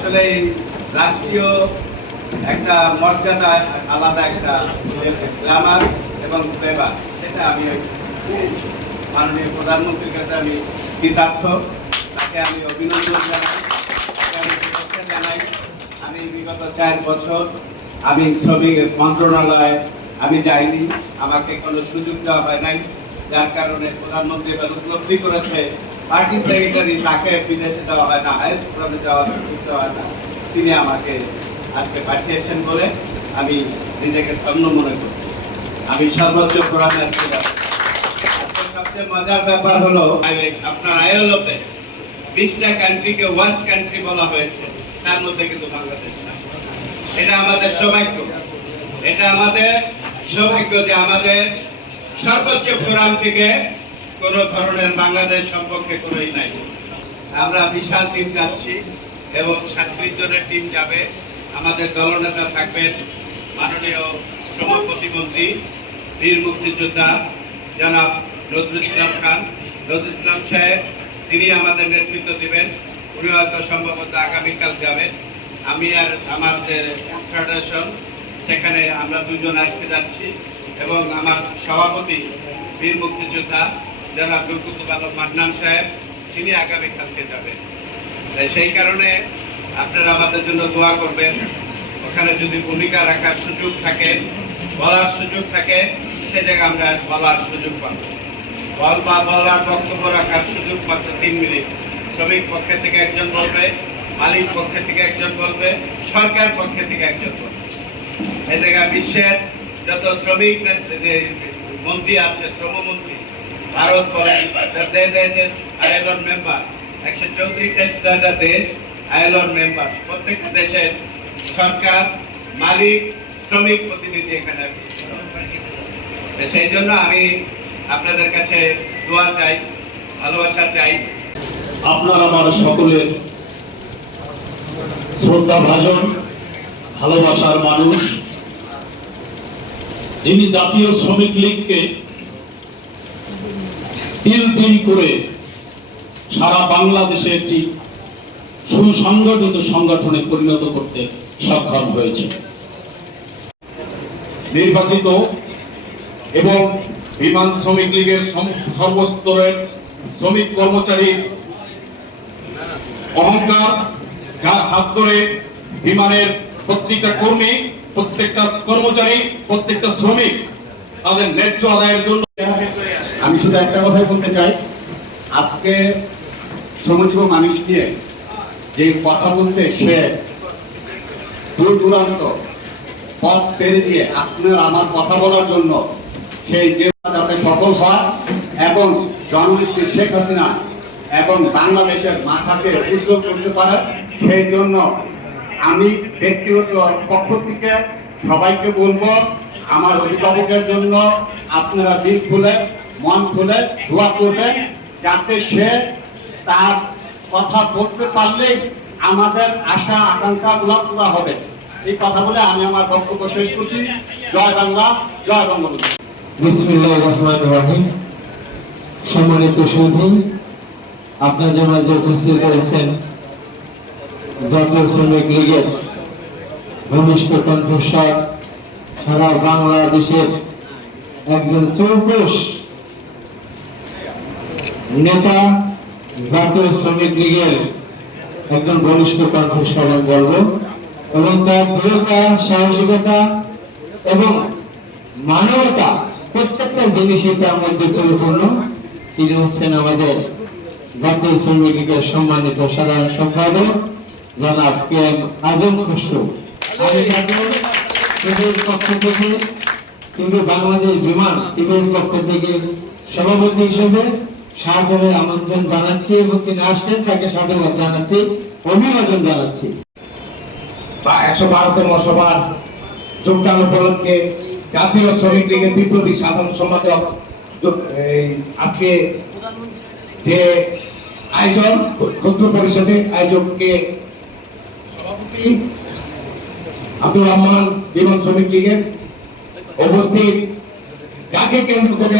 আসলে রাষ্ট্রীয় একটা মর্যাদা, আলাদা একটা গ্ল্যামার এবং ফ্লেভার, সেটা আমি পেয়েছি। মাননীয় প্রধানমন্ত্রীর কাছে আমি কৃতার্থ, তাকে আমি অভিনন্দন জানাই, তাকে আমি শুভেচ্ছা জানাই। আমি বিগত 4 বছর আমি শ্রমিক মন্ত্রণালয়ে আমি যাইনি, আমাকে কোনো সুযোগ দেওয়া হয় নাই, যার কারণে প্রধানমন্ত্রী এবার উপলব্ধি করেছে পার্টি সেক্রেটারি তাকে বিদেশে দেওয়া হয় না, হাইস্ট ফোরামে যাওয়ার সুযোগ দেওয়া হয় না। তিনি আমাকে আজকে পাঠিয়েছেন বলে আমি নিজেকে ধন্য মনে করছি। আমি সর্বোচ্চ ফোরামে আজকে যাচ্ছি। সবচেয়ে মজার ব্যাপার হলো আপনার আইএলওতে 20টা কান্ট্রিকে ওয়ার্স্ট কান্ট্রি বলা হয়েছে, তার মধ্যে কিন্তু বাংলাদেশ না। এটা আমাদের সৌভাগ্য, এটা আমাদের সৌভাগ্য যে আমাদের সর্বোচ্চ ফোরাম থেকে কোন ধরনের বাংলাদেশ সম্পর্কে কোনোই নাই। আমরা বিশাল টিম যাচ্ছি এবং 37 জনের টিম যাবে। আমাদের দলনেতা থাকবেন মাননীয় শ্রম প্রতিমন্ত্রী বীর মুক্তিযোদ্ধা জনাব নজরুল ইসলাম খান, নজরুল ইসলাম সাহেব, তিনি আমাদের নেতৃত্ব দিবেন। উনি হয়তো সম্ভবত আগামীকাল যাবেন। আমি আর আমার যে ফেডারেশন, সেখানে আমরা 2 জন আজকে যাচ্ছি এবং আমার সভাপতি বীর মুক্তিযোদ্ধা জনাব দুর্গুতুব আলম মান্নান সাহেব, তিনি আগামীকালকে যাবেন। সেই কারণে আপনারা আমাদের জন্য দোয়া করবেন। ওখানে যদি ভূমিকা রাখার সুযোগ থাকে, বলার সুযোগ থাকে, সে জায়গায় আমরা বলার সুযোগ পাব। বলার বক্তব্য রাখার সুযোগ মাত্র 3 মিনিট। শ্রমিক পক্ষে থেকে একজন বলবে, মালিক পক্ষে থেকে একজন বলবে, সরকার পক্ষে থেকে একজন বলবে। এই জায়গায় বিশ্বের যত শ্রমিক মন্ত্রী আছে, শ্রমমন্ত্রী, ভারত বলেন, আইএলওর মেম্বার, 134টা দেশ আইএলওর মেম্বার, প্রত্যেকটা দেশের সরকার, মালিক, শ্রমিক প্রতিনিধি এখানে। সেই জন্য আমি আপনাদের কাছে দোয়া চাই, ভালোবাসা চাই। আপনার আমার সকলের শ্রদ্ধা ভাজন, ভালোবাসার মানুষ, যিনি জাতীয় শ্রমিক লীগকে তিল করে সারা বাংলাদেশে একটি সুসংগঠিত সংগঠনে পরিণত করতে সক্ষম হয়েছে। নির্বাচিত এবং বিমান শ্রমিক লীগের সর্বস্তরের শ্রমিক কর্মচারী অহংকার, যার হাত ধরে বিমানের প্রত্যেকটা কর্মী, প্রত্যেকটা কর্মচারী, প্রত্যেকটা শ্রমিক তাদের ন্যায্য আদায়ের জন্য। আমি শুধু একটা কথাই বলতে চাই, আজকে শ্রমজীবী মানুষ নিয়ে যে কথা বলতে সে দূর দূরান্ত পথ পেরে দিয়ে আপনার আমার কথা বলার জন্য সেই যাতে সফল হয় এবং জননেত্রী শেখ হাসিনা এবং বাংলাদেশের মাথাকে উজ্জ্বল করতে পারে, সেই জন্য আমি ব্যক্তিগত পক্ষ থেকে সবাইকে বলবো, আমার অভিভাবকের জন্য আপনারা দিল খুলে মন খুলে দোয়া করবেন, যাতে সে তার কথা বলতে পারলেই আমাদের আশা আকাঙ্ক্ষাগুলো পুরা হবে। এই কথা বলে আমি আমার বক্তব্য শেষ করছি। জয় বাংলা, জয় বঙ্গবন্ধু। বিসমিল্লাহির রহমানির রহিম। সম্মানিত সুধী, আপনাদের মাঝে উপস্থিত হয়েছেন জাতীয় শ্রমিক লীগের ঘনিষ্ঠ কণ্ঠস্বর, সারা বাংলাদেশের একজন চৌকস নেতা, জাতীয় শ্রমিক লীগের একজন ঘনিষ্ঠ কণ্ঠস্বর বলব, এবং তার দৃঢ়তা, সাহসিকতা এবং মানবতা প্রত্যেকটা জিনিসই তার মধ্যে পরিপূর্ণ। তিনি হচ্ছেন আমাদের জাতীয় শ্রমিক লীগের সম্মানিত সাধারণ সম্পাদক জনাব কেএম আজম খসরু। আমি সিভিল পক্ষ থেকে, সিভিল বাংলাদেশ বিমান সিভিল পক্ষ থেকে সভাপতি হিসেবে সাদরে আমন্ত্রণ জানাচ্ছি এবং তিনি আসছেন, তাকে সাধুবাদ জানাচ্ছি, অভিবাদন জানাচ্ছি। 112তম সভার যোগদান উপলক্ষে জাতীয় শ্রমিক লীগের বিপ্লবী সাধারণ সম্পাদক আজকে যে আয়োজন, ক্ষুদ্র পরিষদের আয়োজককে সভাপতি আব্দুর রহমান বিমান শ্রমিক লীগের উপস্থিত, যাকে কেন্দ্র করে